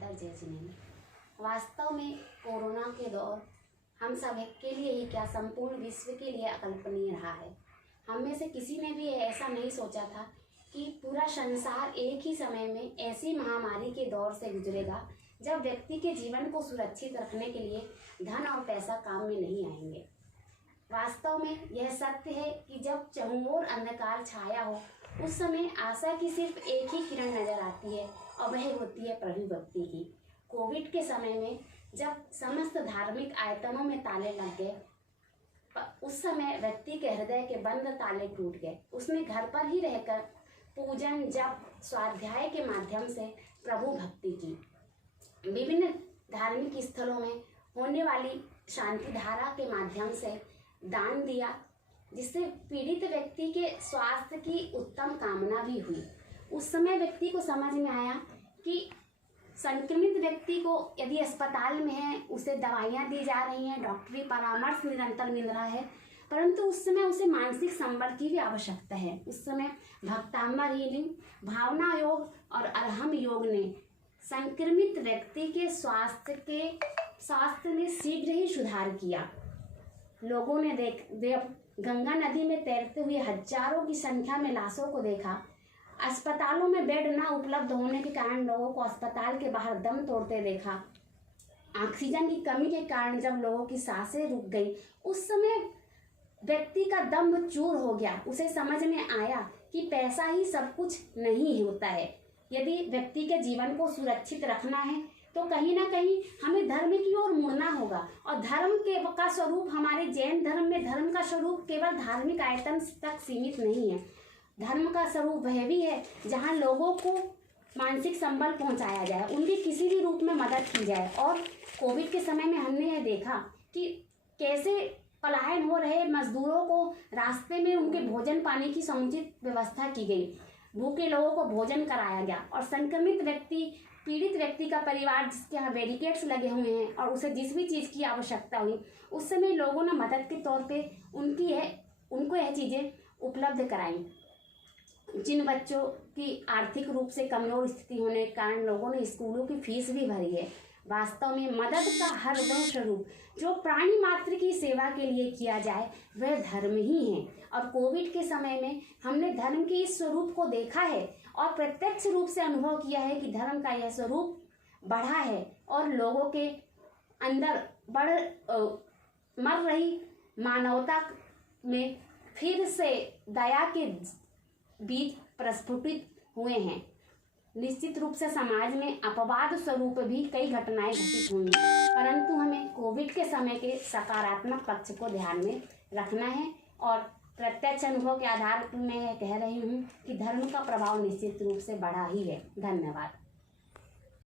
माता जय जिनेन्द्र। वास्तव में कोरोना के दौर हम सब के लिए ही क्या संपूर्ण विश्व के लिए अकल्पनीय रहा है। हम में से किसी ने भी ऐसा नहीं सोचा था कि पूरा संसार एक ही समय में ऐसी महामारी के दौर से गुजरेगा जब व्यक्ति के जीवन को सुरक्षित रखने के लिए धन और पैसा काम में नहीं आएंगे। वास्तव में यह सत्य है कि जब चहुओर अंधकार छाया हो उस समय आशा की सिर्फ एक ही किरण नजर आती है और वह होती है प्रभु भक्ति की। कोविड के समय में जब समस्त धार्मिक आयतनों में ताले लग गए उस समय व्यक्ति के हृदय के बंद ताले टूट गए। उसने घर पर ही रहकर पूजन जप स्वाध्याय के माध्यम से प्रभु भक्ति की। विभिन्न धार्मिक स्थलों में होने वाली शांति धारा के माध्यम से दान दिया जिससे पीड़ित व्यक्ति के स्वास्थ्य की उत्तम कामना भी हुई। उस समय व्यक्ति को समझ में आया कि संक्रमित व्यक्ति को यदि अस्पताल में है उसे दवाइयाँ दी जा रही हैं, डॉक्टरी परामर्श निरंतर मिल रहा है, परंतु उस समय उसे मानसिक संबल की भी आवश्यकता है। उस समय भक्तांबर हीलिंग, भावना योग और अरहम योग ने संक्रमित व्यक्ति के स्वास्थ्य में शीघ्र ही सुधार किया। लोगों ने गंगा नदी में तैरते हुए हजारों की संख्या में लाशों को देखा। अस्पतालों में बेड न उपलब्ध होने के कारण लोगों को अस्पताल के बाहर दम तोड़ते देखा। ऑक्सीजन की कमी के कारण जब लोगों की सांसें रुक गई उस समय व्यक्ति का दम चूर हो गया। उसे समझ में आया कि पैसा ही सब कुछ नहीं होता है। यदि व्यक्ति के जीवन को सुरक्षित रखना है तो कहीं ना कहीं हमें धर्म की ओर मुड़ना होगा। और धर्म का स्वरूप हमारे जैन धर्म में धर्म का स्वरूप केवल धार्मिक आयतन तक सीमित नहीं है। धर्म का स्वरूप वह भी है जहाँ लोगों को मानसिक संबल पहुँचाया जाए, उनकी किसी भी रूप में मदद की जाए। और कोविड के समय में हमने यह देखा कि कैसे पलायन हो रहे मजदूरों को रास्ते में उनके भोजन पानी की समुचित व्यवस्था की गई, भूखे लोगों को भोजन कराया गया। और संक्रमित व्यक्ति, पीड़ित व्यक्ति का परिवार जिसके यहाँ बैरिकेड्स लगे हुए हैं और उसे जिस भी चीज़ की आवश्यकता हुई उस समय लोगों ने मदद के तौर पे उनको यह चीज़ें उपलब्ध कराई। जिन बच्चों की आर्थिक रूप से कमजोर स्थिति होने के कारण लोगों ने स्कूलों की फीस भी भरी है। वास्तव में मदद का हर वह स्वरूप जो प्राणी मात्र की सेवा के लिए किया जाए वह धर्म ही है। और कोविड के समय में हमने धर्म के इस स्वरूप को देखा है और प्रत्यक्ष रूप से अनुभव किया है कि धर्म का यह स्वरूप बढ़ा है और लोगों के अंदर मर रही मानवता में फिर से दया के बीज प्रस्फुटित हुए हैं। निश्चित रूप से समाज में अपवाद स्वरूप भी कई घटनाएं घटित हुई, परंतु हमें कोविड के समय के सकारात्मक पक्ष को ध्यान में रखना है। और प्रत्यक्ष अनुभव के आधार पर मैं कह रही हूँ कि धर्म का प्रभाव निश्चित रूप से बढ़ा ही है। धन्यवाद।